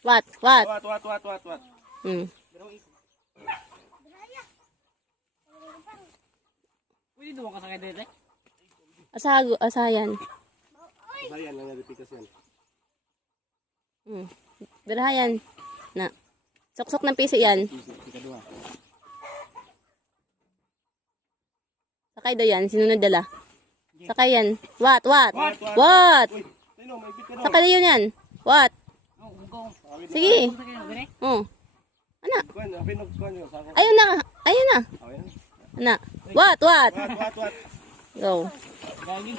What? Wat. Pwede doon ka sa kaya dito? Asayan. Ayan, lang naripitas yan. Darahayan. Na. Sok-sok ng piso yan. Ikaduha. Sakay daw yan. Sinunod dala. Sakay yan. What? Uy, sino, may bit ka daw. Sakay daw yun yan. What? Oh, ugaw. Sige. Sa kaya dire? Oh. Ana. Kuan, apinog, kuan yun. Sako. Ayun na. Ayun na. Oh, yan. Ana. What? Wat. Go. Gagi.